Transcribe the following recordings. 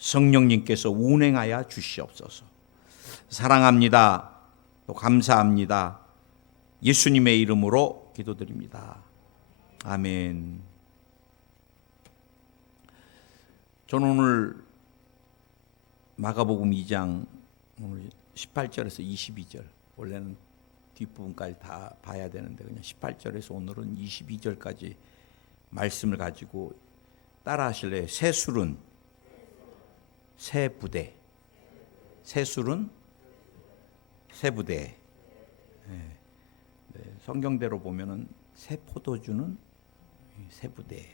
성령님께서 운행하여 주시옵소서. 사랑합니다. 또 감사합니다. 예수님의 이름으로 기도드립니다. 아멘. 저는 오늘 마가복음 2장 오늘 18절에서 22절, 원래는 뒷부분까지 다 봐야 되는데 그냥 18절에서 오늘은 22절까지 말씀을 가지고 따라 하실래요? 새술은 새 부대, 새술은 새 부대. 네. 성경대로 보면은 새 포도주는 새 부대.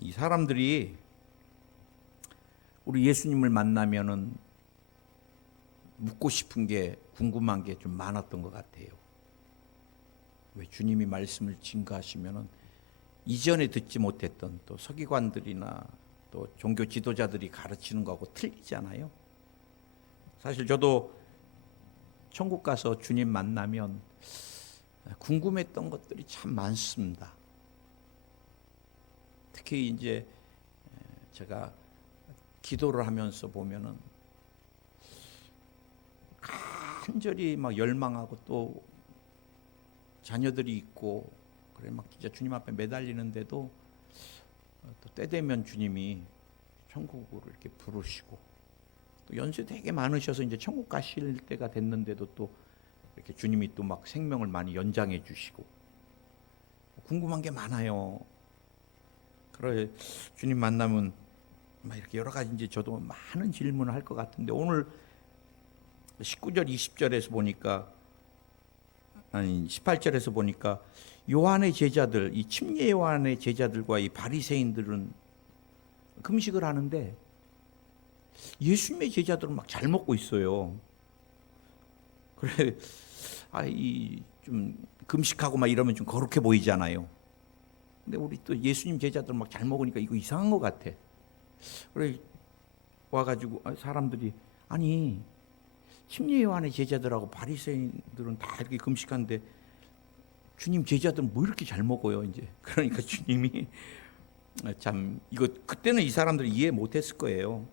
이 사람들이 우리 예수님을 만나면은 묻고 싶은 게, 궁금한 게 좀 많았던 것 같아요. 왜 주님이 말씀을 증거하시면은 이전에 듣지 못했던 또 서기관들이나 또 종교 지도자들이 가르치는 거하고 틀리잖아요. 사실 저도 천국 가서 주님 만나면 궁금했던 것들이 참 많습니다. 특히 이제 제가 기도를 하면서 보면은 간절히 막 열망하고 또 자녀들이 있고 그래 막 진짜 주님 앞에 매달리는데도 또 때 되면 주님이 천국으로 이렇게 부르시고 또 연세 되게 많으셔서 이제 천국 가실 때가 됐는데도 또 이렇게 주님이 또 막 생명을 많이 연장해 주시고 궁금한 게 많아요. 그래 주님 만나면 막 이렇게 여러 가지 이제 저도 많은 질문을 할 것 같은데 오늘 19절 20절에서 보니까 아니 18절에서 보니까 요한의 제자들, 이 침례 요한의 제자들과 이 바리새인들은 금식을 하는데 예수님의 제자들은 막 잘 먹고 있어요. 그래, 이 좀 금식하고 막 이러면 좀 거룩해 보이잖아요. 근데 우리 또 예수님 제자들 막 잘 먹으니까 이거 이상한 것 같아. 그래 와가지고 사람들이 아니 침례 요한의 제자들하고 바리새인들은 다 이렇게 금식하는데 주님 제자들은 뭐 이렇게 잘 먹어요 이제. 그러니까 주님이 참 이거 그때는 이 사람들이 이해 못했을 거예요.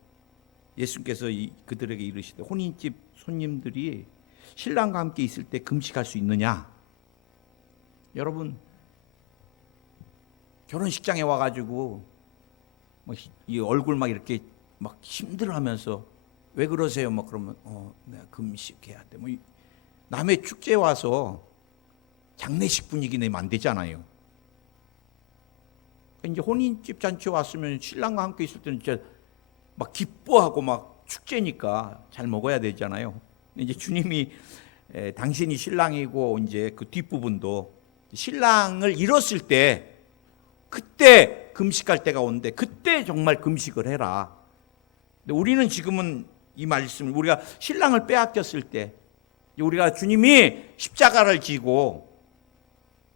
예수님께서 그들에게 이르시되 혼인집 손님들이 신랑과 함께 있을 때 금식할 수 있느냐? 여러분 결혼식장에 와가지고 이 얼굴 막 이렇게 막 힘들어하면서 왜 그러세요? 막 그러면 내가 금식해야 돼. 뭐 남의 축제 와서 장례식 분위기 내면 안 되잖아요. 이제 혼인집 잔치 왔으면 신랑과 함께 있을 때는 진짜 막 기뻐하고 막 축제니까 잘 먹어야 되잖아요. 이제 주님이 당신이 신랑이고 이제 그 뒷부분도 신랑을 잃었을 때 그때 금식할 때가 오는데 그때 정말 금식을 해라. 근데 우리는 지금은 이 말씀을 우리가 신랑을 빼앗겼을 때 우리가 주님이 십자가를 지고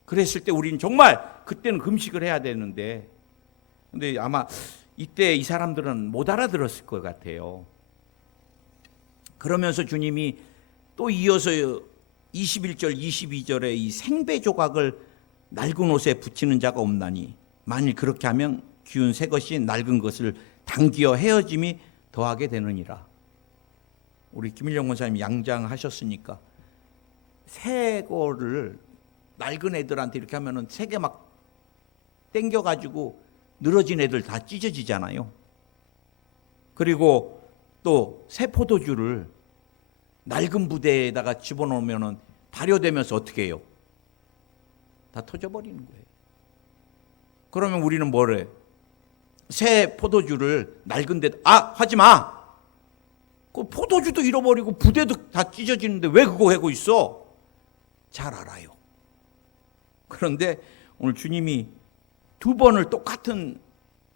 그랬을 때 우리는 정말 그때는 금식을 해야 되는데 근데 아마 이때 이 사람들은 못 알아들었을 것 같아요. 그러면서 주님이 또 이어서 21절 22절에 이 생배 조각을 낡은 옷에 붙이는 자가 없나니 만일 그렇게 하면 기운 새 것이 낡은 것을 당기어 헤어짐이 더하게 되느니라. 우리 김일영 권사님이 양장하셨으니까 새 거를 낡은 애들한테 이렇게 하면은 새 개 막 땡겨가지고 늘어진 애들 다 찢어지잖아요. 그리고 또 새 포도주를 낡은 부대에다가 집어넣으면은 발효되면서 어떻게 해요? 다 터져버리는 거예요. 그러면 우리는 뭐래? 새 포도주를 낡은 데 하지 마. 그 포도주도 잃어버리고 부대도 다 찢어지는데 왜 그거 하고 있어? 잘 알아요. 그런데 오늘 주님이 두 번을 똑같은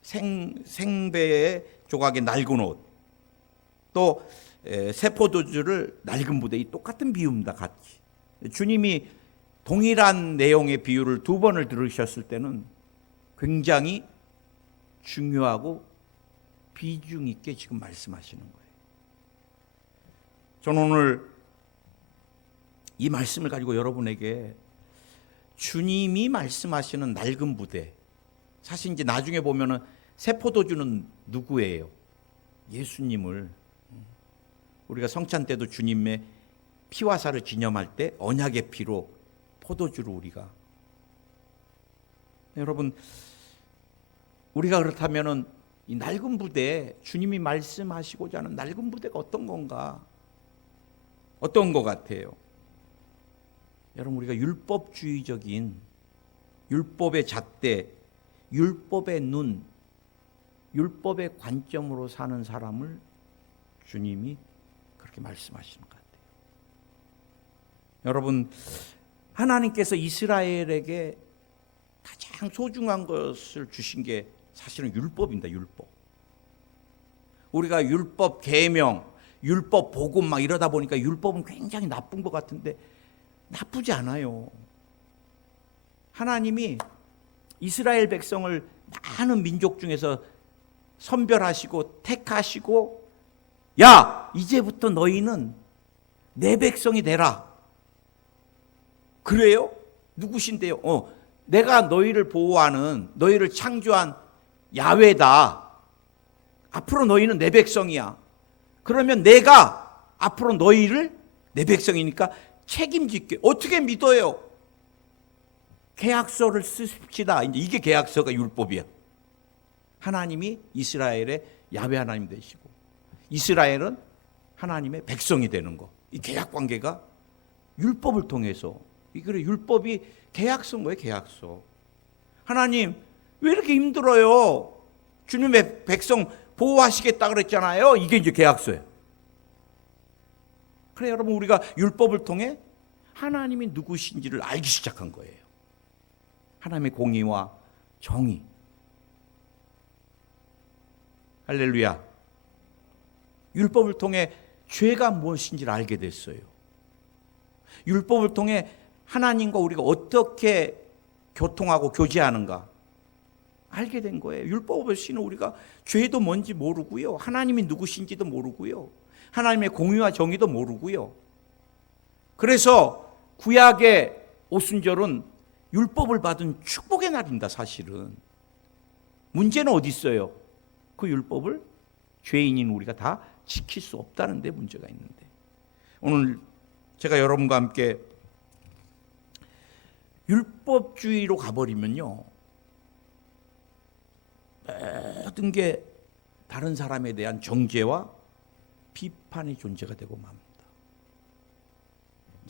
생배의 조각의 낡은 옷, 또 새 포도주를 낡은 부대, 이 똑같은 비유입니다. 같이 주님이 동일한 내용의 비유를 두 번을 들으셨을 때는 굉장히 중요하고 비중 있게 지금 말씀하시는 거예요. 저는 오늘 이 말씀을 가지고 여러분에게 주님이 말씀하시는 낡은 부대, 사실 이제 나중에 보면은 새 포도주는 누구예요? 예수님을. 우리가 성찬 때도 주님의 피와 살을 기념할 때 언약의 피로 포도주로 우리가. 여러분, 우리가 그렇다면은 이 낡은 부대, 주님이 말씀하시고자 하는 낡은 부대가 어떤 건가? 어떤 것 같아요? 여러분, 우리가 율법주의적인 율법의 잣대, 율법의 눈, 율법의 관점으로 사는 사람을 주님이 그렇게 말씀하시는 것 같아요. 여러분, 하나님께서 이스라엘에게 가장 소중한 것을 주신 게 사실은 율법입니다. 율법. 우리가 율법 계명, 율법 복음 막 이러다 보니까 율법은 굉장히 나쁜 것 같은데 나쁘지 않아요. 하나님이 이스라엘 백성을 많은 민족 중에서 선별하시고 택하시고, 야, 이제부터 너희는 내 백성이 되라. 그래요? 누구신데요? 내가 너희를 보호하는, 너희를 창조한 야훼다. 앞으로 너희는 내 백성이야. 그러면 내가 앞으로 너희를 내 백성이니까 책임질게. 어떻게 믿어요? 계약서를 씁시다. 이제 이게 계약서가 율법이야. 하나님이 이스라엘의 야훼 하나님 되시고 이스라엘은 하나님의 백성이 되는 거. 이 계약 관계가 율법을 통해서. 그래, 율법이 계약서인 거예요. 계약서. 하나님 왜 이렇게 힘들어요? 주님의 백성 보호하시겠다 그랬잖아요. 이게 이제 계약서예요. 그래, 여러분, 우리가 율법을 통해 하나님이 누구신지를 알기 시작한 거예요. 하나님의 공의와 정의. 할렐루야. 율법을 통해 죄가 무엇인지를 알게 됐어요. 율법을 통해 하나님과 우리가 어떻게 교통하고 교제하는가 알게 된 거예요. 율법 없이는 우리가 죄도 뭔지 모르고요. 하나님이 누구신지도 모르고요. 하나님의 공의와 정의도 모르고요. 그래서 구약의 오순절은 율법을 받은 축복의 날입니다. 사실은. 문제는 어디 있어요? 그 율법을 죄인인 우리가 다 지킬 수 없다는 데 문제가 있는데, 오늘 제가 여러분과 함께 율법주의로 가버리면요, 모든 게 다른 사람에 대한 정죄와 비판의 존재가 되고 맙니다.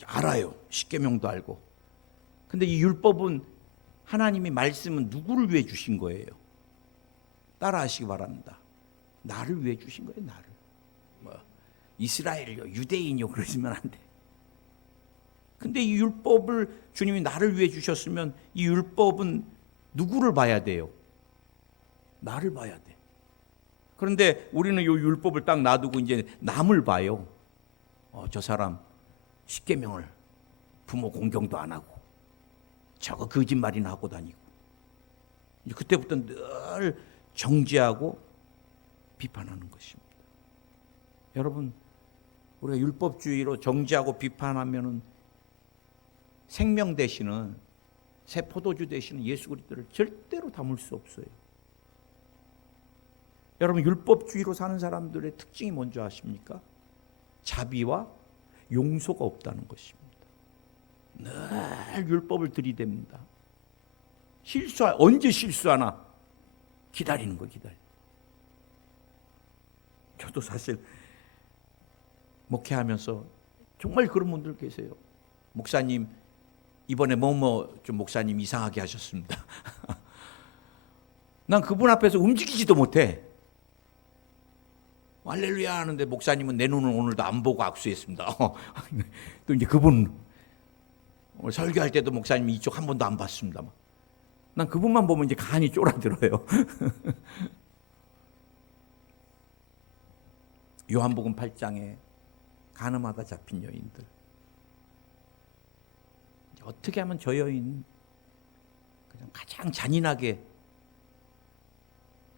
알아요. 십계명도 알고. 근데 이 율법은, 하나님이 말씀은 누구를 위해 주신 거예요? 따라하시기 바랍니다. 나를 위해 주신 거예요. 나를. 이스라엘요, 유대인요 그러시면 안 돼. 근데 이 율법을 주님이 나를 위해 주셨으면 이 율법은 누구를 봐야 돼요? 나를 봐야 돼. 그런데 우리는 이 율법을 딱 놔두고 이제 남을 봐요. 저 사람 십계명을 부모 공경도 안 하고 저거 거짓말이나 하고 다니고. 이제 그때부터 늘 정죄하고 비판하는 것입니다. 여러분, 우리가 율법주의로 정죄하고 비판하면은 생명 되시는, 새 포도주 되시는 예수 그리스도를 절대로 담을 수 없어요. 여러분, 율법주의로 사는 사람들의 특징이 뭔지 아십니까? 자비와 용서가 없다는 것입니다. 늘 율법을 들이댑니다. 언제 실수하나 기다리는 거, 저도 사실 목회하면서 정말 그런 분들 계세요. 목사님, 이번에 좀 목사님 이상하게 하셨습니다. 난 그분 앞에서 움직이지도 못해. 할렐루야 하는데 목사님은 내 눈을 오늘도 안 보고 악수했습니다. 또 이제 그분 오늘 설교할 때도 목사님이 이쪽 한 번도 안 봤습니다. 난 그분만 보면 이제 간이 쫄아들어요. 요한복음 8장에 간음하다 잡힌 여인들. 어떻게 하면 저 여인 그냥 가장 잔인하게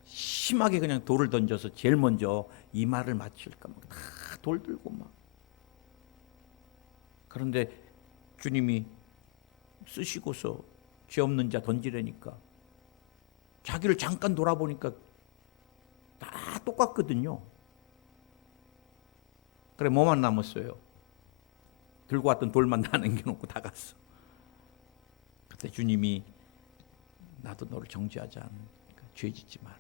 심하게 그냥 돌을 던져서 제일 먼저 이 말을 맞힐까 막 다 돌 들고 막. 그런데 주님이 쓰시고서 죄 없는 자 던지려니까 자기를 잠깐 돌아보니까 다 똑같거든요. 그래 뭐만 남았어요? 들고 왔던 돌만 다 남겨놓고 다 갔어. 그때 주님이 나도 너를 정죄하지 않으니까 죄 짓지 마라.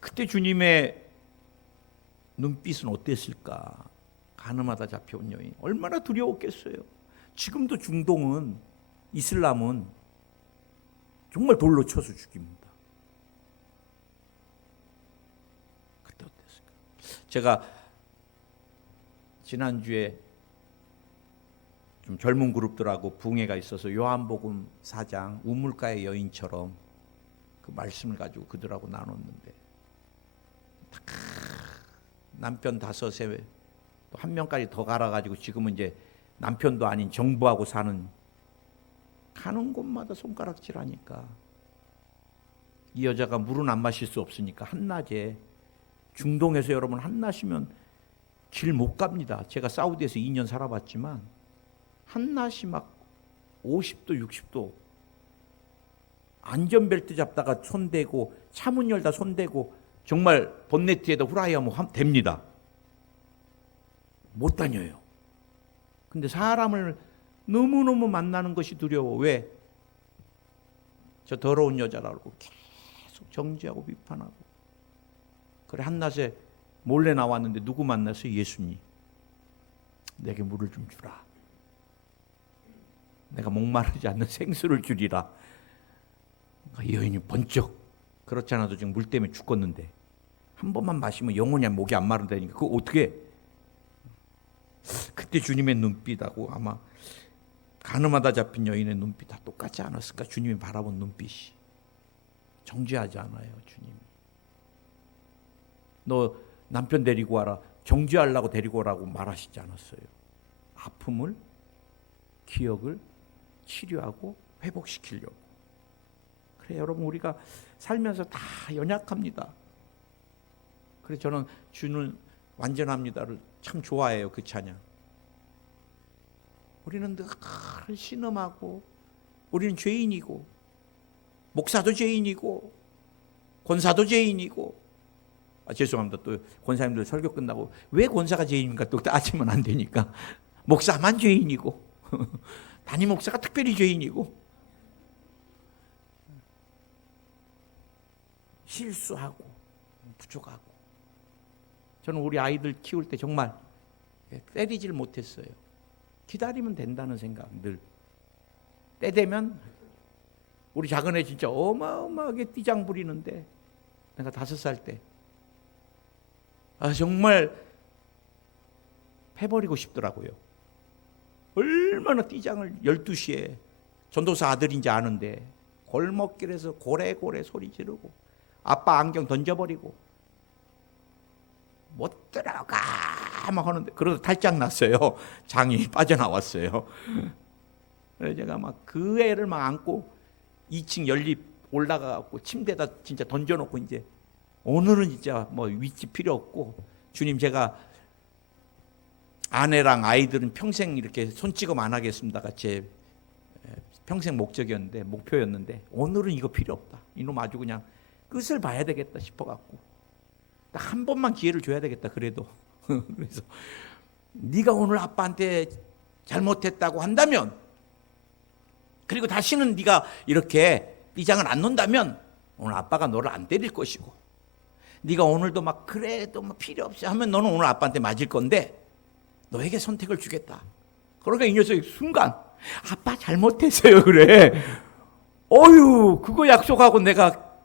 그때 주님의 눈빛은 어땠을까? 가늠하다 잡혀온 여인 얼마나 두려웠겠어요. 지금도 중동은 이슬람은 정말 돌로 쳐서 죽입니다. 그때 어땠을까? 제가 지난주에 좀 젊은 그룹들하고 부흥회가 있어서 요한복음 4장 우물가의 여인처럼 그 말씀을 가지고 그들하고 나눴는데 남편 5에 또 한 명까지 더 갈아가지고 지금은 이제 남편도 아닌 정부하고 사는, 가는 곳마다 손가락질하니까 이 여자가 물은 안 마실 수 없으니까 한낮에, 중동에서 여러분 한낮이면 길 못 갑니다. 제가 사우디에서 2년 살아봤지만 한낮이 막 50도 60도, 안전벨트 잡다가 손대고 차문 열다 손대고 정말 본네트에다 후라이 하면 됩니다. 못 다녀요. 근데 사람을 너무너무 만나는 것이 두려워. 왜? 저 더러운 여자라고 계속 정죄하고 비판하고. 그래 한낮에 몰래 나왔는데 누구 만났어요? 예수님. 내게 물을 좀 주라. 내가 목마르지 않는 생수를 주리라. 이 여인이 번쩍, 그렇지 않아도 지금 물 때문에 죽겠는데 한 번만 마시면 영원히 목이 안 마른다니까 그거 어떻게 해? 그때 주님의 눈빛하고 아마 가늠하다 잡힌 여인의 눈빛 다 똑같지 않았을까? 주님이 바라본 눈빛이 정죄하지 않아요. 주님이 너 남편 데리고 와라, 정죄하려고 데리고 오라고 말하시지 않았어요. 아픔을, 기억을 치료하고 회복시키려고. 그래 여러분, 우리가 살면서 다 연약합니다. 그래서 저는 주는 완전합니다를 참 좋아해요. 그 찬양. 우리는 늘 신음하고, 우리는 죄인이고, 목사도 죄인이고, 권사도 죄인이고. 죄송합니다. 또 권사님들 설교 끝나고 왜 권사가 죄인입니까? 또 따지면 안 되니까. 목사만 죄인이고 담임 목사가 특별히 죄인이고, 실수하고 부족하고. 저는 우리 아이들 키울 때 정말 때리질 못했어요. 기다리면 된다는 생각 늘. 때 되면 우리 작은 애 진짜 어마어마하게 띠장 부리는데 내가 5살 때 정말 패버리고 싶더라고요. 얼마나 띠장을 12시에 전도사 아들인지 아는데 골목길에서 고래고래 소리 지르고 아빠 안경 던져버리고 못 들어가 막 하는데, 그러다 탈장 났어요. 장이 빠져나왔어요. 그래서 제가 막 그 애를 막 안고 2층 연립 올라가고 침대에다 진짜 던져놓고, 이제 오늘은 진짜 뭐 윗집 필요 없고, 주님 제가 아내랑 아이들은 평생 이렇게 손찌검 안 하겠습니다가 제 평생 목적이었는데, 목표였는데, 오늘은 이거 필요 없다. 이놈 아주 그냥 끝을 봐야 되겠다 싶어갖고 딱 한 번만 기회를 줘야 되겠다. 그래도 그래서 네가 오늘 아빠한테 잘못했다고 한다면, 그리고 다시는 네가 이렇게 삐장을 안 놓는다면 오늘 아빠가 너를 안 때릴 것이고, 네가 오늘도 막 그래도 막 필요 없이 하면 너는 오늘 아빠한테 맞을 건데 너에게 선택을 주겠다. 그러니까 이 녀석이 순간 아빠 잘못했어요 그래. 어휴, 그거 약속하고 내가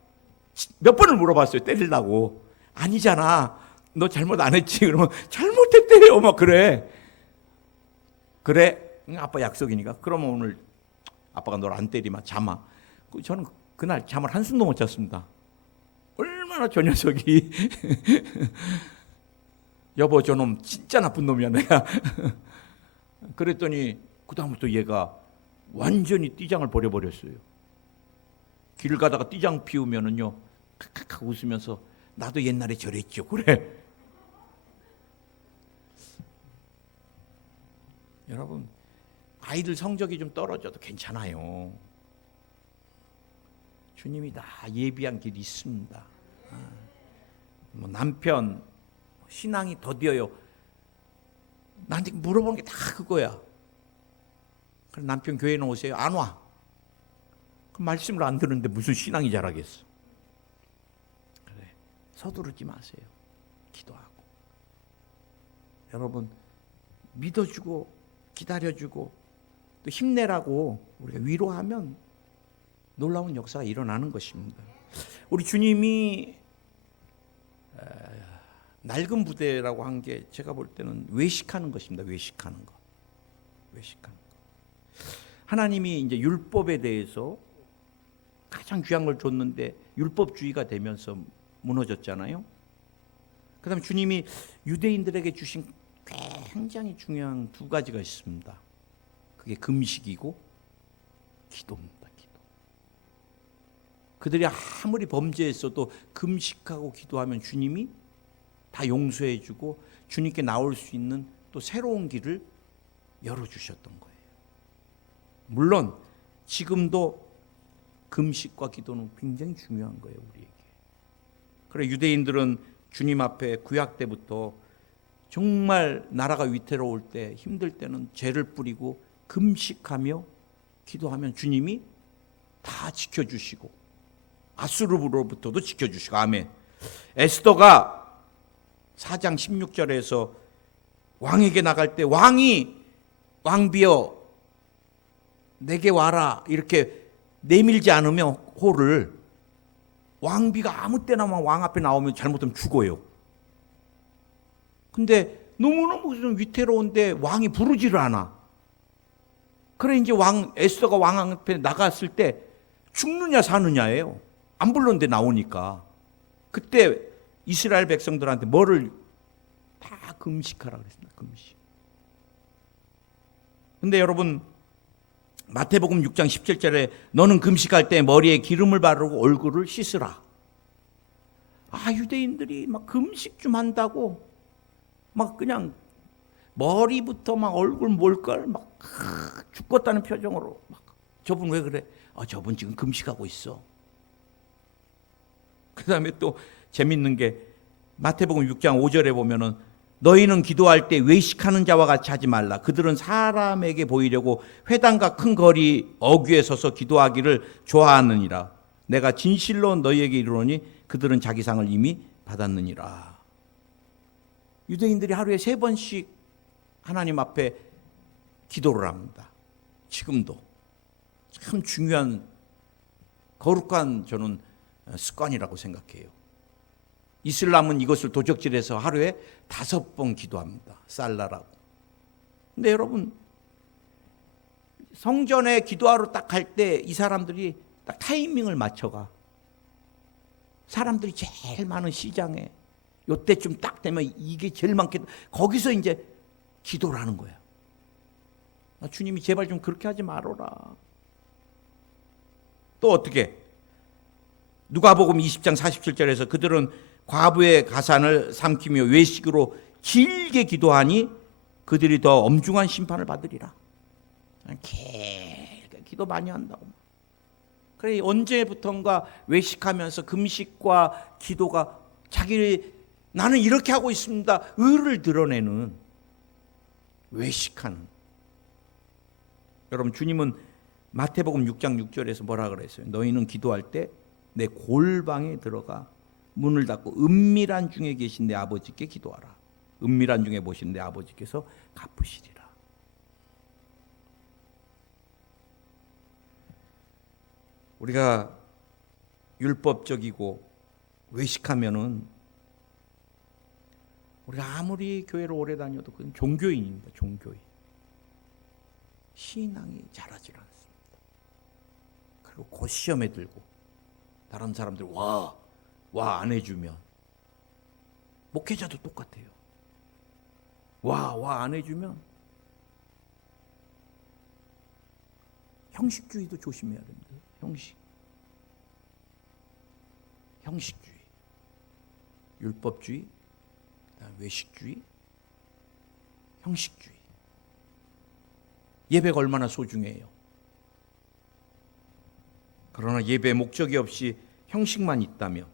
몇 번을 물어봤어요. 때리려고. 아니잖아, 너 잘못 안 했지. 그러면 잘못했대요 막 그래. 그래 아빠 약속이니까 그러면 오늘 아빠가 너를 안 때리마, 자마. 저는 그날 잠을 한숨도 못 잤습니다. 얼마나 저 녀석이 여보 저놈 진짜 나쁜 놈이야 내가. 그랬더니 그 다음부터 얘가 완전히 띠장을 버려버렸어요. 길을 가다가 띠장 피우면은요 칵칵 웃으면서 나도 옛날에 저랬죠 그래. 여러분, 아이들 성적이 좀 떨어져도 괜찮아요. 주님이 다 예비한 길이 있습니다. 뭐 남편 신앙이 더디어요. 나한테 물어보는 게 다 그거야. 그럼 남편 교회는 오세요? 안 와. 그 말씀을 안 듣는데 무슨 신앙이 자라겠어. 그래, 서두르지 마세요. 기도하고. 여러분, 믿어주고 기다려주고 또 힘내라고 우리가 위로하면 놀라운 역사가 일어나는 것입니다. 우리 주님이 낡은 부대라고 한 게 제가 볼 때는 외식하는 것입니다. 외식하는 것. 외식하는 것. 하나님이 이제 율법에 대해서 가장 귀한 걸 줬는데 율법주의가 되면서 무너졌잖아요. 그다음에 주님이 유대인들에게 주신 굉장히 중요한 두 가지가 있습니다. 그게 금식이고 기도입니다. 기도. 그들이 아무리 범죄했어도 금식하고 기도하면 주님이 다 용서해 주고 주님께 나올 수 있는 또 새로운 길을 열어주셨던 거예요. 물론 지금도 금식과 기도는 굉장히 중요한 거예요, 우리에게. 그래, 유대인들은 주님 앞에 구약 때부터 정말 나라가 위태로울 때, 힘들 때는 죄를 뿌리고 금식하며 기도하면 주님이 다 지켜주시고 아수르로부터도 지켜주시고. 아멘. 에스더가 4장 16절에서 왕에게 나갈 때 왕이 왕비여 내게 와라 이렇게 내밀지 않으면 호를, 왕비가 아무 때나만 왕 앞에 나오면 잘못하면 죽어요. 근데 너무너무 위태로운데 왕이 부르지를 않아. 그래 이제 에스더가 왕 앞에 나갔을 때 죽느냐 사느냐예요. 안 불렀는데 나오니까. 그때 이스라엘 백성들한테 뭐를 다 금식하라 그랬습니다. 금식. 근데 여러분, 마태복음 6장 17절에 너는 금식할 때 머리에 기름을 바르고 얼굴을 씻으라. 유대인들이 막 금식 좀 한다고 막 그냥 머리부터 막 얼굴 몰걸 막 죽겠다는 표정으로 막, 저분 왜 그래? 저분 지금 금식하고 있어. 그 다음에 또 재밌는 게 마태복음 6장 5절에 보면은 너희는 기도할 때 외식하는 자와 같이 하지 말라. 그들은 사람에게 보이려고 회당과 큰 거리 어귀에 서서 기도하기를 좋아하느니라. 내가 진실로 너희에게 이르노니 그들은 자기 상을 이미 받았느니라. 유대인들이 하루에 3번씩 하나님 앞에 기도를 합니다. 지금도 참 중요한 거룩한 저는 습관이라고 생각해요. 이슬람은 이것을 도적질해서 하루에 5번 기도합니다. 살라라고. 근데 여러분, 성전에 기도하러 딱 갈 때 이 사람들이 딱 타이밍을 맞춰가. 사람들이 제일 많은 시장에 요때쯤 딱 되면 이게 제일 많겠다. 거기서 이제 기도를 하는 거야. 주님이 제발 좀 그렇게 하지 말아라. 또 어떻게? 누가복음 20장 47절에서 그들은 과부의 가산을 삼키며 외식으로 길게 기도하니 그들이 더 엄중한 심판을 받으리라. 길게 기도 많이 한다고. 그래, 언제부턴가 외식하면서 금식과 기도가 나는 이렇게 하고 있습니다. 의를 드러내는 외식하는. 여러분, 주님은 마태복음 6장 6절에서 뭐라 그랬어요? 너희는 기도할 때 내 골방에 들어가 문을 닫고 은밀한 중에 계신 내 아버지께 기도하라. 은밀한 중에 보신 내 아버지께서 갚으시리라. 우리가 율법적이고 외식하면은 우리가 아무리 교회를 오래 다녀도 그건 종교인입니다. 종교인. 신앙이 자라질 않습니다. 그리고 곧 시험에 들고 다른 사람들 와 안 해주면, 목회자도 똑같아요. 와 안 해주면 형식주의도 조심해야 됩니다. 형식주의, 율법주의, 외식주의, 형식주의. 예배가 얼마나 소중해요. 그러나 예배에 목적이 없이 형식만 있다면,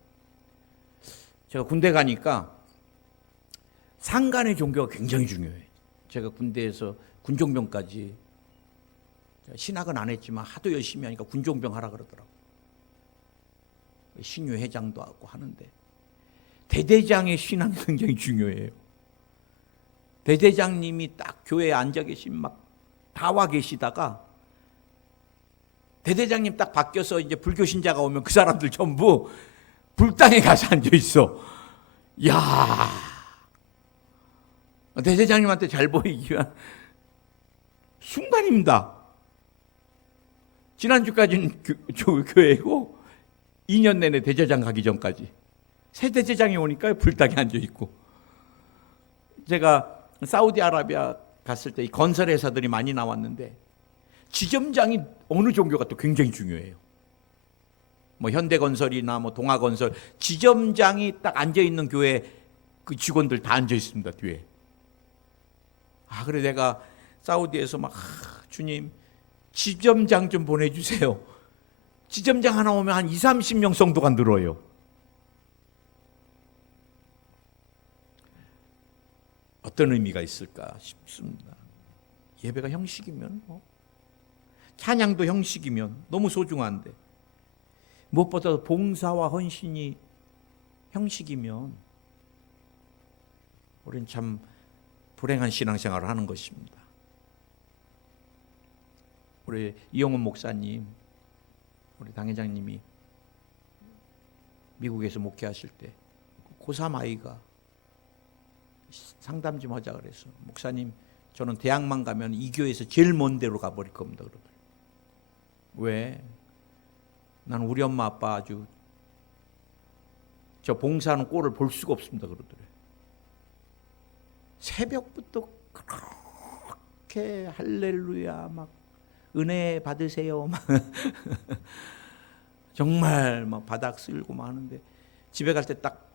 제가 군대 가니까 상간의 종교가 굉장히 중요해요. 제가 군대에서 군종병까지, 신학은 안 했지만 하도 열심히 하니까 군종병 하라 그러더라고요. 신유 회장도 하고 하는데 대대장의 신앙이 굉장히 중요해요. 대대장님이 딱 교회에 앉아 계신 막 다 와 계시다가 대대장님 딱 바뀌어서 이제 불교 신자가 오면 그 사람들 전부 불당에 가서 앉아 있어. 야, 대대장님한테 잘 보이기 위한 순간입니다. 지난주까지는 교회고 2년 내내 대제장 가기 전까지 새 대제장이 오니까 불당에 앉아 있고. 제가 사우디아라비아 갔을 때 이 건설 회사들이 많이 나왔는데 지점장이 어느 종교가 또 굉장히 중요해요. 뭐 현대건설이나 뭐 동아건설 지점장이 딱 앉아 있는 교회 그 직원들 다 앉아 있습니다, 뒤에. 그래 내가 사우디에서 막 주님 지점장 좀 보내주세요. 지점장 하나 오면 한 20-30명 성도가 늘어요. 어떤 의미가 있을까 싶습니다. 예배가 형식이면 찬양도 형식이면 너무 소중한데 무엇보다 봉사와 헌신이 형식이면 우리는 참 불행한 신앙생활을 하는 것입니다. 우리 이영훈 목사님, 우리 당회장님이 미국에서 목회하실 때 고3 아이가 상담 좀 하자 그래서 목사님 저는 대학만 가면 이 교회에서 제일 먼 데로 가버릴 겁니다 그러더라고요. 왜? 난 우리 엄마 아빠 아주 저 봉사하는 꼴을 볼 수가 없습니다 그러더래요. 새벽부터 그렇게 할렐루야 막 은혜 받으세요 막 정말 막 바닥 쓸고 막 하는데 집에 갈 때 딱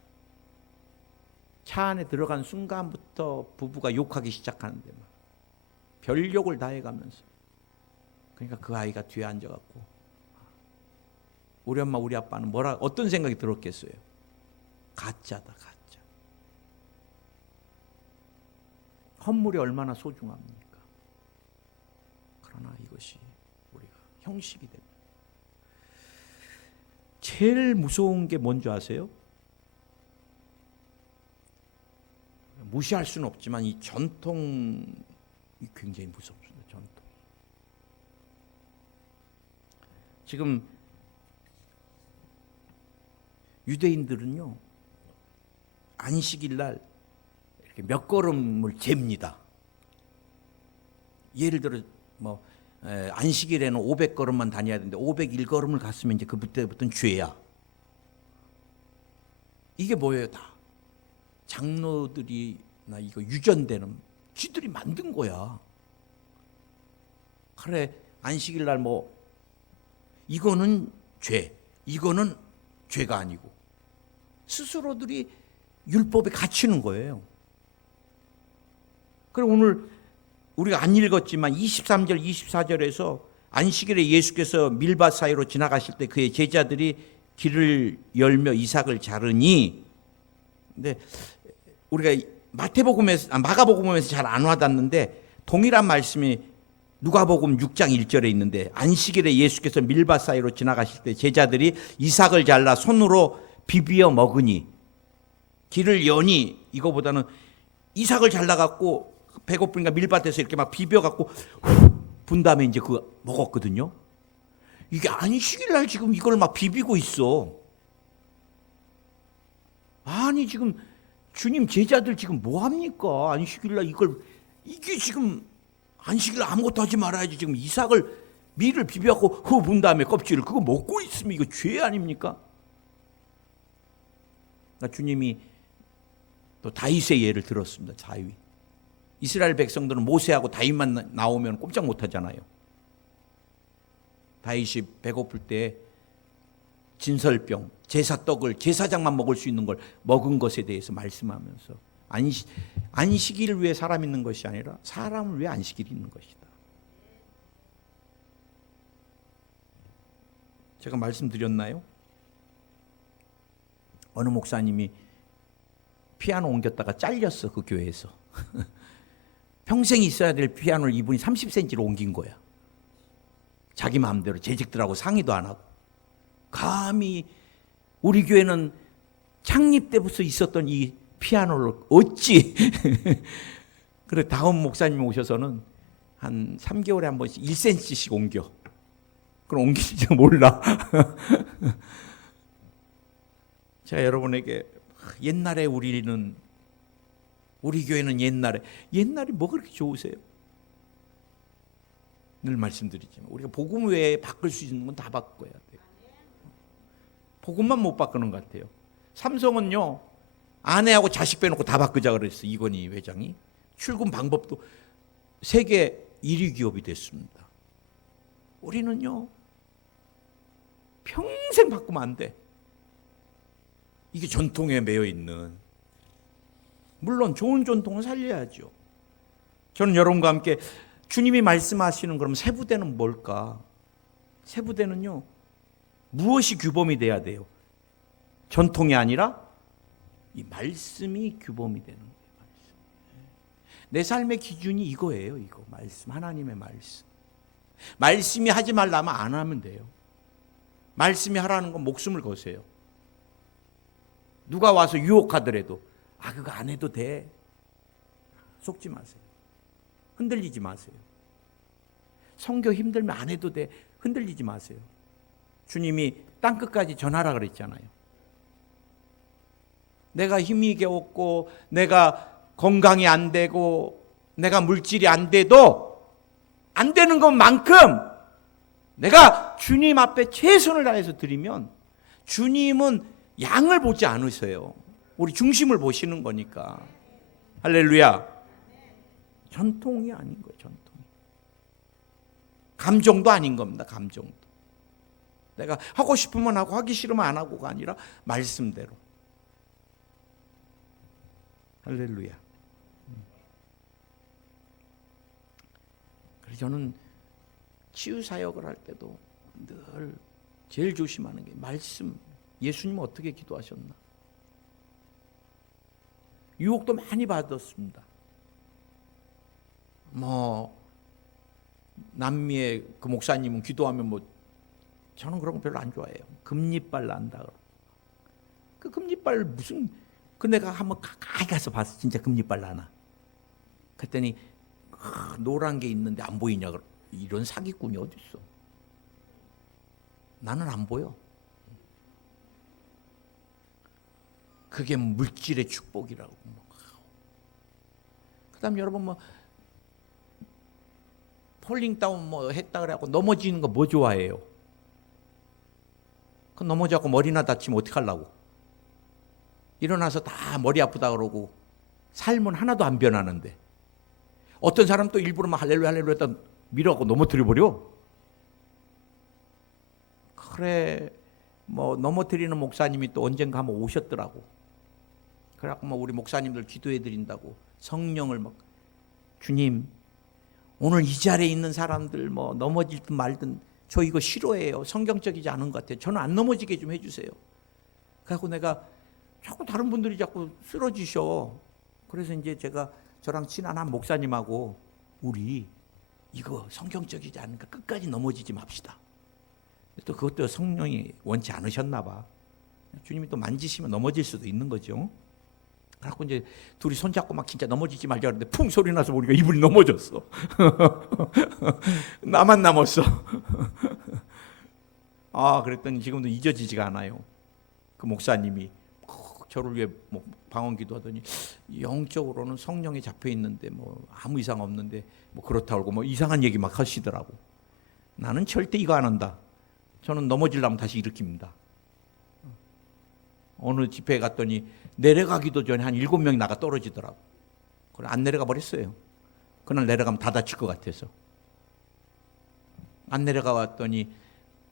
차 안에 들어간 순간부터 부부가 욕하기 시작하는데 막 별 욕을 다 해가면서. 그러니까 그 아이가 뒤에 앉아갖고 우리 엄마 우리 아빠는 어떤 생각이 들었겠어요? 가짜다 가짜. 헌물이 얼마나 소중합니까? 그러나 이것이 우리가 형식이 됩니다. 제일 무서운 게 뭔지 아세요? 무시할 수는 없지만 이 전통이 굉장히 무섭습니다. 전통. 지금 유대인들은요 안식일 날 이렇게 몇 걸음을 잽니다. 예를 들어 뭐 안식일에는 500걸음만 다녀야 되는데 501걸음을 갔으면 이제 그때부터는 죄야. 이게 뭐예요? 다 장로들이나 이거 유전되는 쥐들이 만든 거야. 그래 안식일 날 뭐 이거는 죄, 이거는 죄가 아니고 스스로들이 율법에 갇히는 거예요. 그럼 오늘 우리가 안 읽었지만 23절 24절에서 안식일에 예수께서 밀밭 사이로 지나가실 때 그의 제자들이 길을 열며 이삭을 자르니, 근데 우리가 마가복음에서 잘 안 와닿는데 동일한 말씀이 누가복음 6장 1절에 있는데 안식일에 예수께서 밀밭 사이로 지나가실 때 제자들이 이삭을 잘라 손으로 비비어 먹으니, 길을 여니 이거보다는 이삭을 잘라갖고 배고프니까 밀밭에서 이렇게 막 비벼갖고 분 다음에 이제 그거 먹었거든요. 이게 안식일 날 지금 이걸 막 비비고 있어. 아니 지금 주님 제자들 지금 뭐 합니까? 안식일 날 이게 지금 안식일 날 아무것도 하지 말아야지. 지금 이삭을 밀을 비벼갖고 분 다음에 껍질을 그거 먹고 있으면 이거 죄 아닙니까? 그러니까 주님이 또 다윗의 예를 들었습니다. 다윗. 이스라엘 백성들은 모세하고 다윗만 나오면 꼼짝 못하잖아요. 다윗이 배고플 때 진설병, 제사떡을 제사장만 먹을 수 있는 걸 먹은 것에 대해서 말씀하면서 안식일을 위해 사람 있는 것이 아니라 사람을 위해 안식일이 있는 것이다. 제가 말씀드렸나요? 어느 목사님이 피아노 옮겼다가 잘렸어, 그 교회에서. 평생 있어야 될 피아노를 이분이 30cm로 옮긴 거야. 자기 마음대로 재직들하고 상의도 안 하고. 감히 우리 교회는 창립 때부터 있었던 이 피아노를 어찌 그래 다음 목사님 오셔서는 한 3개월에 한 번씩 1cm씩 옮겨. 그럼 옮기는지 몰라. 제가 여러분에게 옛날에 우리 교회는 옛날이 뭐 그렇게 좋으세요? 늘 말씀드리지만 우리가 복음 외에 바꿀 수 있는 건 다 바꿔야 돼요. 복음만 못 바꾸는 것 같아요. 삼성은요, 아내하고 자식 빼놓고 다 바꾸자 그랬어, 이건희 회장이. 출근 방법도 세계 1위 기업이 됐습니다. 우리는요, 평생 바꾸면 안 돼. 이게 전통에 매여 있는. 물론 좋은 전통은 살려야죠. 저는 여러분과 함께 주님이 말씀하시는 그럼 세부대는 뭘까? 세부대는요, 무엇이 규범이 돼야 돼요? 전통이 아니라 이 말씀이 규범이 되는 거예요. 내 삶의 기준이 이거예요. 이거 말씀, 하나님의 말씀. 말씀이 하지 말라면 안 하면 돼요. 말씀이 하라는 건 목숨을 거세요. 누가 와서 유혹하더라도 그거 안 해도 돼. 속지 마세요. 흔들리지 마세요. 성교 힘들면 안 해도 돼. 흔들리지 마세요. 주님이 땅끝까지 전하라 그랬잖아요. 내가 힘이 없고 내가 건강이 안 되고 내가 물질이 안 돼도 안 되는 것만큼 내가 주님 앞에 최선을 다해서 드리면 주님은 양을 보지 않으세요. 우리 중심을 보시는 거니까. 할렐루야. 전통이 아닌 거예요. 전통. 감정도 아닌 겁니다. 감정도. 내가 하고 싶으면 하고 하기 싫으면 안 하고가 아니라 말씀대로. 할렐루야. 그래서 저는 치유 사역을 할 때도 늘 제일 조심하는 게 말씀. 예수님은 어떻게 기도하셨나? 유혹도 많이 받았습니다. 남미의 그 목사님은 기도하면 저는 그런 거 별로 안 좋아해요. 금리빨 난다. 그 금리빨 무슨 내가 한번 가까이 가서 봤어. 진짜 금리빨 나나. 그랬더니 노란 게 있는데 안 보이냐. 이런 사기꾼이 어디 있어? 나는 안 보여. 그게 물질의 축복이라고. 그다음 여러분 폴링 다운 했다 그래갖고 넘어지는 거 뭐 좋아해요? 그 넘어져갖고 머리나 다치면 어떡하려고? 일어나서 다 머리 아프다 그러고 삶은 하나도 안 변하는데 어떤 사람 또 일부러 할렐루야 할렐루야 했다 밀어갖고 넘어뜨려 버려. 그래 넘어뜨리는 목사님이 또 언젠가 한번 오셨더라고. 그래갖고 우리 목사님들 기도해 드린다고 성령을 주님 오늘 이 자리에 있는 사람들 넘어질든 말든 저 이거 싫어해요. 성경적이지 않은 것 같아요. 저는 안 넘어지게 좀 해주세요. 그래갖고 내가 자꾸 다른 분들이 자꾸 쓰러지셔. 그래서 이제 제가 저랑 친한 한 목사님하고 우리 이거 성경적이지 않으니까 끝까지 넘어지지 맙시다. 또 그것도 성령이 원치 않으셨나 봐. 주님이 또 만지시면 넘어질 수도 있는 거죠. 그래갖고 이제 둘이 손잡고 진짜 넘어지지 말자 그랬는데 풍 소리 나서 우리가 이분이 넘어졌어. 나만 남았어. 그랬더니 지금도 잊어지지가 않아요. 그 목사님이 저를 위해 방언 기도하더니 영적으로는 성령에 잡혀 있는데 아무 이상 없는데 그렇다고 하고 이상한 얘기 막 하시더라고. 나는 절대 이거 안 한다. 저는 넘어지려면 다시 일으킵니다. 어느 집회에 갔더니 내려가기도 전에 한 7명이 나가 떨어지더라고. 그래 안 내려가 버렸어요. 그날 내려가면 다 다칠 것 같아서. 안 내려가 왔더니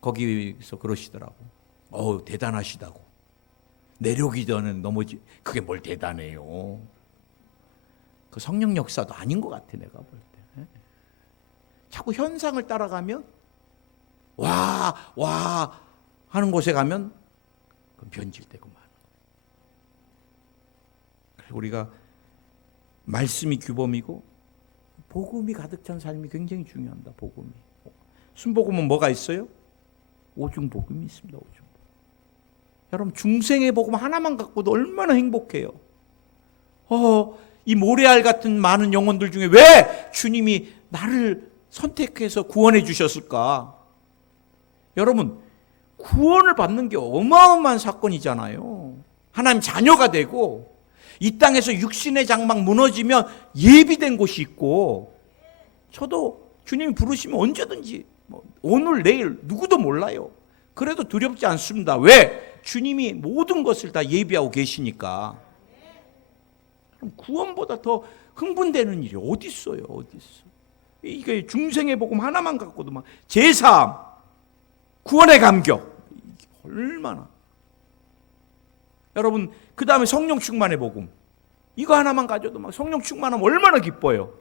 거기서 그러시더라고. 대단하시다고. 내려오기 전에 그게 뭘 대단해요. 그 성령 역사도 아닌 것 같아 내가 볼 때. 자꾸 현상을 따라가면 와 하는 곳에 가면 변질되고 말. 우리가 말씀이 규범이고 복음이 가득 찬 삶이 굉장히 중요합니다. 복음이. 순복음은 뭐가 있어요? 오중복음이 있습니다. 오중복음. 여러분 중생의 복음 하나만 갖고도 얼마나 행복해요. 이 모래알 같은 많은 영혼들 중에 왜 주님이 나를 선택해서 구원해 주셨을까? 여러분 구원을 받는 게 어마어마한 사건이잖아요. 하나님 자녀가 되고 이 땅에서 육신의 장막 무너지면 예비된 곳이 있고, 저도 주님이 부르시면 언제든지 오늘 내일 누구도 몰라요. 그래도 두렵지 않습니다. 왜? 주님이 모든 것을 다 예비하고 계시니까. 그럼 구원보다 더 흥분되는 일이 어디 있어요? 어디 있어? 이게 중생의 복음 하나만 갖고도 막 제사함, 구원의 감격, 얼마나. 여러분 그 다음에 성령 충만의 복음, 이거 하나만 가져도 막 성령 충만하면 얼마나 기뻐요.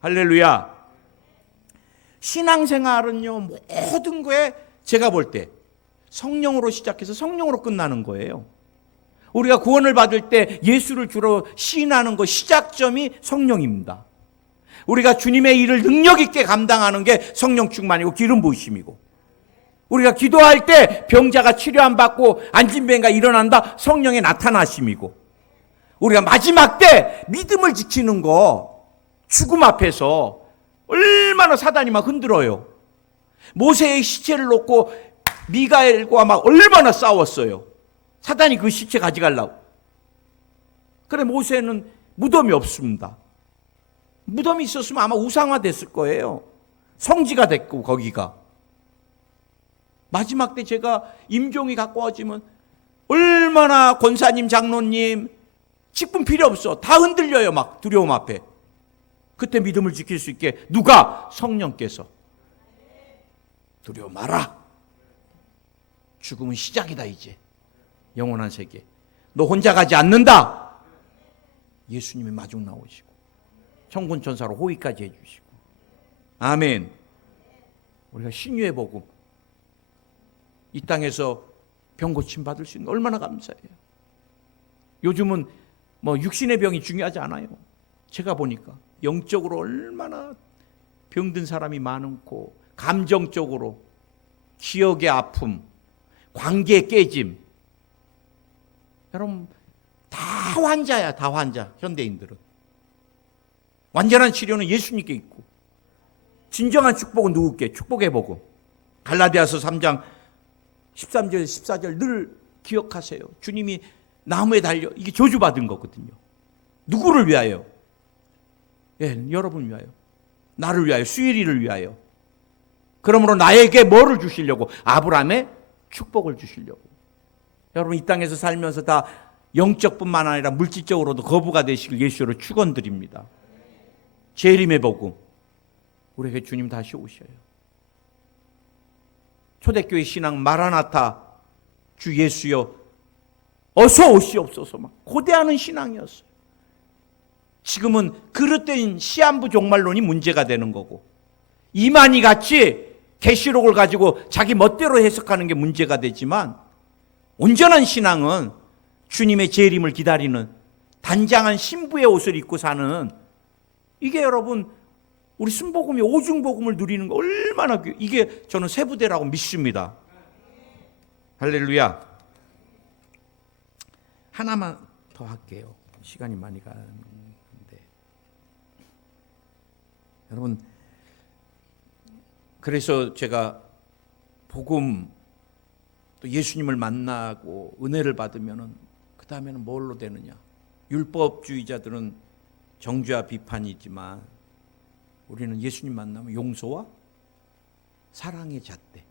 할렐루야. 신앙생활은요 모든 거에 제가 볼 때 성령으로 시작해서 성령으로 끝나는 거예요. 우리가 구원을 받을 때 예수를 주로 시인하는 거 시작점이 성령입니다. 우리가 주님의 일을 능력 있게 감당하는 게 성령 충만이고 기름 부으심이고, 우리가 기도할 때 병자가 치료 안 받고 안진병가 일어난다, 성령의 나타나심이고, 우리가 마지막 때 믿음을 지키는 거, 죽음 앞에서 얼마나 사단이 막 흔들어요. 모세의 시체를 놓고 미가엘과 막 얼마나 싸웠어요. 사단이 그 시체 가져가려고. 그래 모세는 무덤이 없습니다. 무덤이 있었으면 아마 우상화됐을 거예요. 성지가 됐고 거기가. 마지막 때 제가 임종이 갖고 와지면 얼마나 권사님 장로님 직분 필요 없어. 다 흔들려요. 막 두려움 앞에. 그때 믿음을 지킬 수 있게 누가? 성령께서. 두려워 마라. 죽음은 시작이다. 이제 영원한 세계 너 혼자 가지 않는다. 예수님이 마중 나오시고 천군 천사로 호위까지 해주시고. 아멘. 우리가 신유의 복음, 이 땅에서 병 고침 받을 수 있는 얼마나 감사해요. 요즘은 뭐 육신의 병이 중요하지 않아요. 제가 보니까 영적으로 얼마나 병든 사람이 많고, 감정적으로 기억의 아픔, 관계의 깨짐. 여러분 다 환자야. 다 환자. 현대인들은 완전한 치료는 예수님께 있고, 진정한 축복은 누구께? 축복의 복음. 갈라디아서 3장 13절 14절 늘 기억하세요. 주님이 나무에 달려, 이게 저주받은 거거든요. 누구를 위하여? 예, 여러분을 위하여, 나를 위하여, 수일이를 위하여. 그러므로 나에게 뭐를 주시려고? 아브라함의 축복을 주시려고. 여러분 이 땅에서 살면서 다 영적뿐만 아니라 물질적으로도 거부가 되시길 예수로 축원드립니다. 재림의 복음, 우리에게 주님 다시 오셔요. 초대교회 신앙 마라나타, 주 예수여 어서 오시옵소서, 막 고대하는 신앙이었어요. 지금은 그릇된 시한부 종말론이 문제가 되는 거고, 이만희 같이 계시록을 가지고 자기 멋대로 해석하는 게 문제가 되지만, 온전한 신앙은 주님의 재림을 기다리는 단장한 신부의 옷을 입고 사는, 이게 여러분 우리 순복음이 오중복음을 누리는 거 얼마나, 이게 저는 세 부대라고 믿습니다. 할렐루야. 하나만 더 할게요. 시간이 많이 가는데. 여러분 그래서 제가 복음, 또 예수님을 만나고 은혜를 받으면은 그 다음에는 뭘로 되느냐? 율법주의자들은 정죄와 비판이지만 우리는 예수님 만나면 용서와 사랑의 잣대,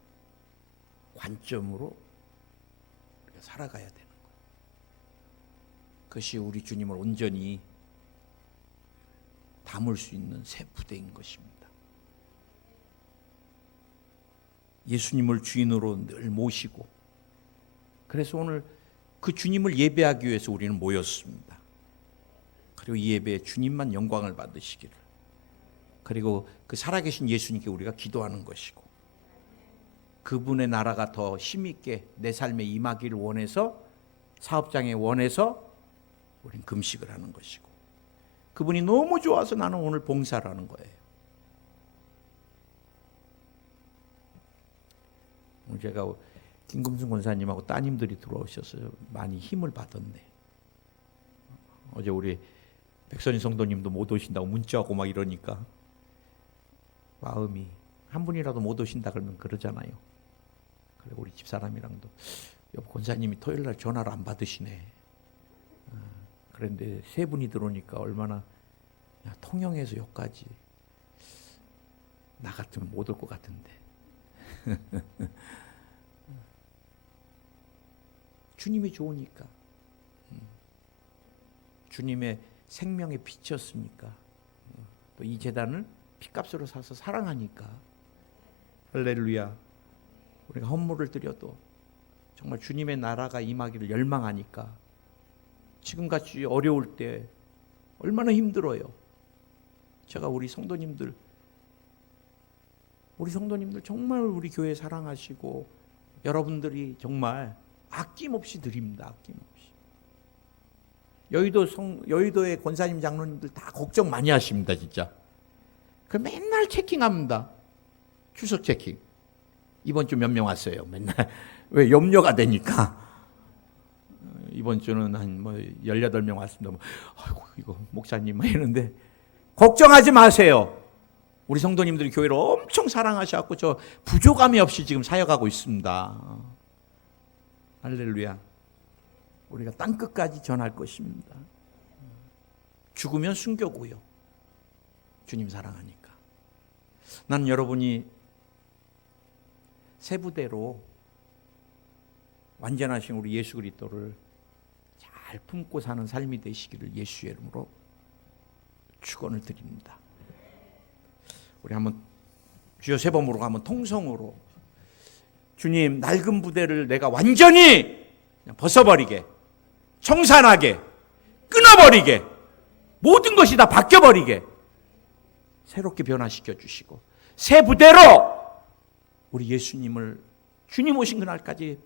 관점으로 우리가 살아가야 되는 거예요. 그것이 우리 주님을 온전히 담을 수 있는 새 부대인 것입니다. 예수님을 주인으로 늘 모시고, 그래서 오늘 그 주님을 예배하기 위해서 우리는 모였습니다. 그리고 이 예배에 주님만 영광을 받으시기를, 그리고 그 살아계신 예수님께 우리가 기도하는 것이고, 그분의 나라가 더 힘있게 내 삶에 임하기를 원해서, 사업장에 원해서 우린 금식을 하는 것이고, 그분이 너무 좋아서 나는 오늘 봉사를 하는 거예요. 제가 김금순 권사님하고 따님들이 들어오셔서 많이 힘을 받았네. 어제 우리 백선희 성도님도 못 오신다고 문자하고 막 이러니까 마음이, 한 분이라도 못 오신다 그러면 그러잖아요. 그래 우리 집사람이랑도 여보 권사님이 토요일날 전화를 안 받으시네. 그런데 세 분이 들어오니까 얼마나, 야, 통영에서 여기까지 나 같으면 못 올 것 같은데. 주님이 좋으니까, 주님의 생명의 빛이었으니까, 또 이 재단을 피값으로 사서 사랑하니까. 할렐루야. 우리가 헌물을 드려도 정말 주님의 나라가 임하기를 열망하니까, 지금같이 어려울 때 얼마나 힘들어요. 제가 우리 성도님들 정말 우리 교회 사랑하시고 여러분들이 정말 아낌없이 드립니다. 아낌없이. 여의도의 권사님 장로님들 다 걱정 많이 하십니다. 진짜. 그 맨날 체킹합니다. 추석 체킹. 이번 주 몇 명 왔어요. 맨날. 왜 염려가 되니까. 이번 주는 한 18명 왔습니다. 아이고 이거 목사님 이러는데 걱정하지 마세요. 우리 성도님들이 교회를 엄청 사랑하셔서 저 부족함이 없이 지금 사역하고 있습니다. 할렐루야. 우리가 땅끝까지 전할 것입니다. 죽으면 순교고요. 주님 사랑하니까. 난 여러분이 세 부대로 완전하신 우리 예수 그리스도를 잘 품고 사는 삶이 되시기를 예수의 이름으로 축원을 드립니다. 우리 한번 주여 세 번으로 한번 통성으로, 주님 낡은 부대를 내가 완전히 벗어버리게, 청산하게, 끊어버리게, 모든 것이 다 바뀌어버리게 새롭게 변화시켜 주시고, 새 부대로 우리 예수님을 주님 오신 그날까지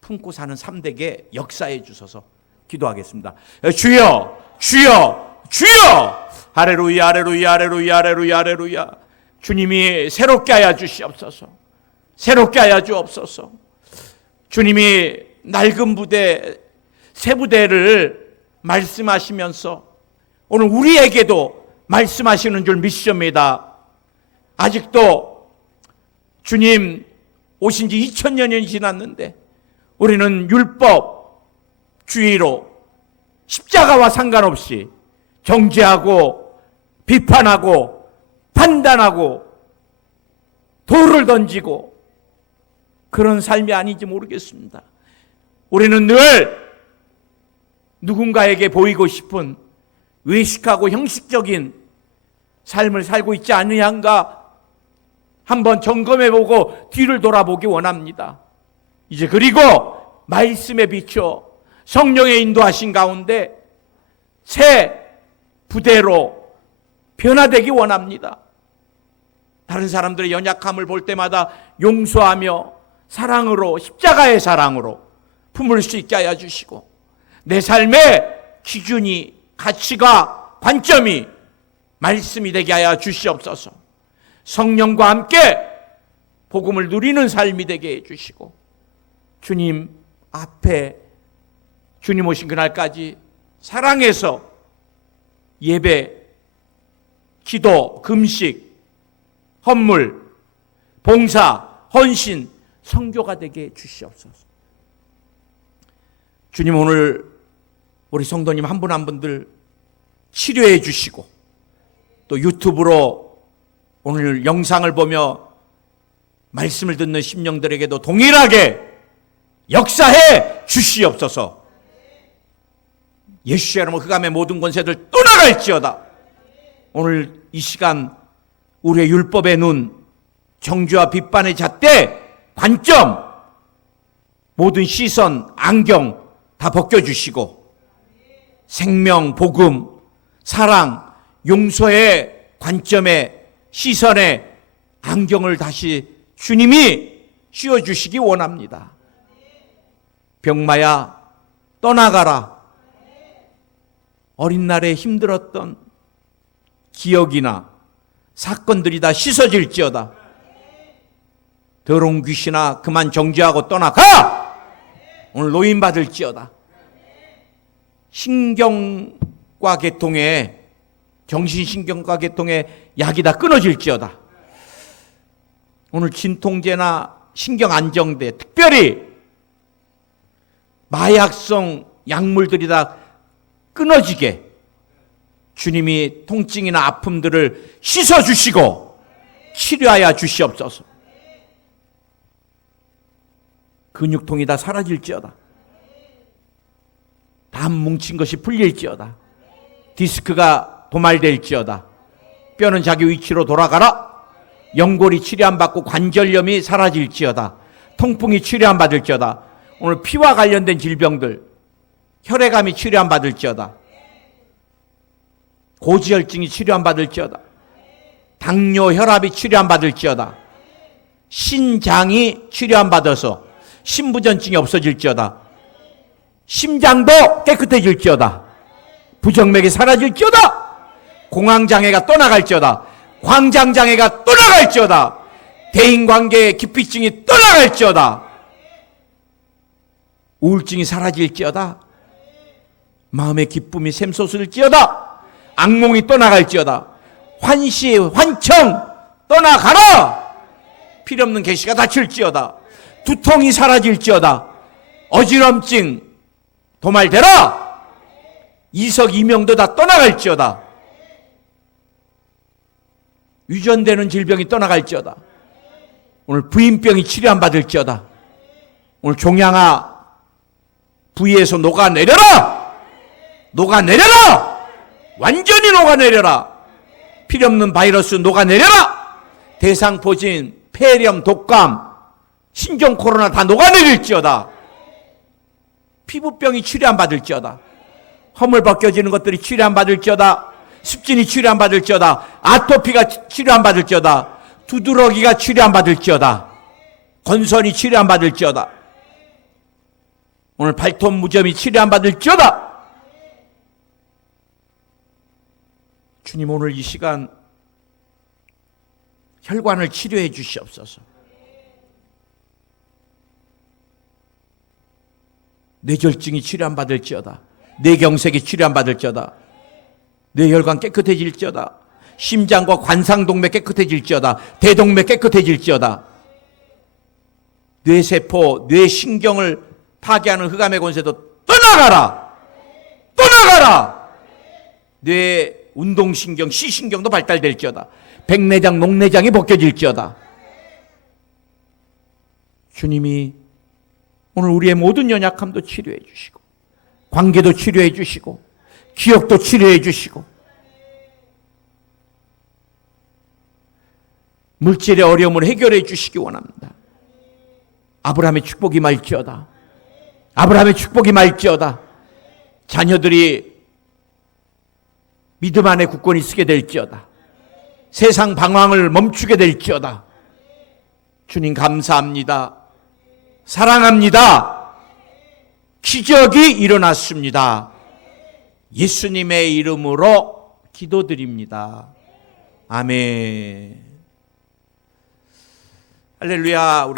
품고 사는 삶되게 역사해 주셔서 기도하겠습니다. 주여 주여 주여. 할렐루야 할렐루야 할렐루야 할렐루야 할렐루야. 주님이 새롭게 하여 주시옵소서. 새롭게 하여 주옵소서. 주님이 낡은 부대, 새 부대를 말씀하시면서 오늘 우리에게도 말씀하시는 줄 믿습니다. 아직도 주님 오신 지 2000년이 지났는데 우리는 율법 주의로 십자가와 상관없이 정죄하고 비판하고 판단하고 돌을 던지고 그런 삶이 아닌지 모르겠습니다. 우리는 늘 누군가에게 보이고 싶은 외식하고 형식적인 삶을 살고 있지 않느냐인가 한번 점검해보고 뒤를 돌아보기 원합니다. 이제 그리고 말씀에 비춰 성령의 인도하신 가운데 새 부대로 변화되기 원합니다. 다른 사람들의 연약함을 볼 때마다 용서하며 사랑으로, 십자가의 사랑으로 품을 수 있게 하여 주시고, 내 삶의 기준이, 가치가, 관점이 말씀이 되게 하여 주시옵소서. 성령과 함께 복음을 누리는 삶이 되게 해주시고, 주님 앞에 주님 오신 그날까지 사랑해서 예배, 기도, 금식, 헌물, 봉사, 헌신, 선교가 되게 해주시옵소서. 주님 오늘 우리 성도님 한 분 한 분들 치료해 주시고, 또 유튜브로 오늘 영상을 보며 말씀을 듣는 심령들에게도 동일하게 역사해 주시옵소서. 예수의 이름으로 흑암의 모든 권세들 떠나갈지어다. 오늘 이 시간 우리의 율법의 눈, 정죄와 비판의 잣대, 관점, 모든 시선, 안경 다 벗겨주시고 생명, 복음, 사랑, 용서의 관점에, 시선에 안경을 다시 주님이 씌워주시기 원합니다. 병마야 떠나가라. 어린 날에 힘들었던 기억이나 사건들이 다 씻어질지어다. 더러운 귀신아 그만 정죄하고 떠나가! 오늘 노인 받을지어다. 신경과 계통에, 정신신경과 계통에 약이 다 끊어질지어다. 오늘 진통제나 신경안정제, 특별히 마약성 약물들이 다 끊어지게 주님이 통증이나 아픔들을 씻어주시고 치료하여 주시옵소서. 근육통이 다 사라질지어다. 담 뭉친 것이 풀릴지어다. 디스크가 도말될지어다. 뼈는 자기 위치로 돌아가라. 연골이 치료 안 받고 관절염이 사라질지어다. 통풍이 치료 안 받을지어다. 오늘 피와 관련된 질병들, 혈액암이 치료 안 받을지어다. 고지혈증이 치료 안 받을지어다. 당뇨, 혈압이 치료 안 받을지어다. 신장이 치료 안 받아서 신부전증이 없어질지어다. 심장도 깨끗해질지어다. 부정맥이 사라질지어다. 공황장애가 떠나갈지어다. 광장장애가 떠나갈지어다. 대인관계의 기피증이 떠나갈지어다. 우울증이 사라질지어다. 마음의 기쁨이 샘솟을지어다. 악몽이 떠나갈지어다. 환시, 환청 떠나가라. 필요없는 계시가 닫힐지어다. 두통이 사라질지어다. 어지럼증 도말되라. 이석 이명도 다 떠나갈지어다. 유전되는 질병이 떠나갈지어다. 오늘 부인병이 치료 안 받을지어다. 오늘 종양아 부위에서 녹아내려라. 녹아내려라. 완전히 녹아내려라. 필요없는 바이러스 녹아내려라. 대상포진, 폐렴, 독감, 신종 코로나 다 녹아내릴지어다. 피부병이 치료 안 받을지어다. 허물 벗겨지는 것들이 치료 안 받을지어다. 습진이 치료 안 받을지어다. 아토피가 치료 안 받을지어다. 두드러기가 치료 안 받을지어다. 건선이 치료 안 받을지어다. 오늘 발톱 무좀이 치료 안 받을지어다. 주님 오늘 이 시간 혈관을 치료해 주시옵소서. 뇌졸중이 치료 안 받을지어다. 뇌경색이 치료 안 받을지어다. 뇌혈관 깨끗해질지어다. 심장과 관상동맥 깨끗해질지어다. 대동맥 깨끗해질지어다. 뇌세포, 뇌신경을 파괴하는 흑암의 권세도 떠나가라. 떠나가라. 뇌 운동신경, 시신경도 발달될지어다. 백내장, 녹내장이 벗겨질지어다. 주님이 오늘 우리의 모든 연약함도 치료해 주시고, 관계도 치료해 주시고, 기억도 치료해 주시고, 물질의 어려움을 해결해 주시기 원합니다. 아브라함의 축복이 말지어다. 아브라함의 축복이 말지어다. 자녀들이 믿음 안에 굳건히 서게 될지어다. 세상 방황을 멈추게 될지어다. 주님 감사합니다. 사랑합니다. 기적이 일어났습니다. 예수님의 이름으로 기도드립니다. 아멘. 할렐루야. 우리